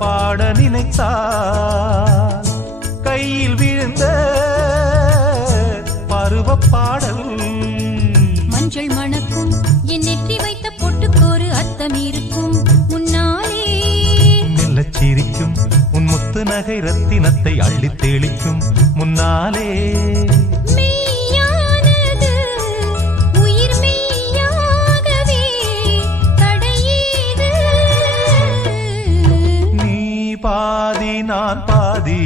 பாட நினைத்தால் கையில் விழுந்த பருவ பாடல் மஞ்சள் மணக்கும் என் நெற்றி வைத்த பொட்டுக்கோரு அர்த்தம் இருக்கும் முன்னாலே மெல்லச் சிரிக்கும் உன் முத்து நகை ரத்தினத்தை அள்ளித் தெளிக்கும் முன்னாலே மெய்யானது உயிர் மெய்யாகவே தடையேது நீ பாதி நான் பாதி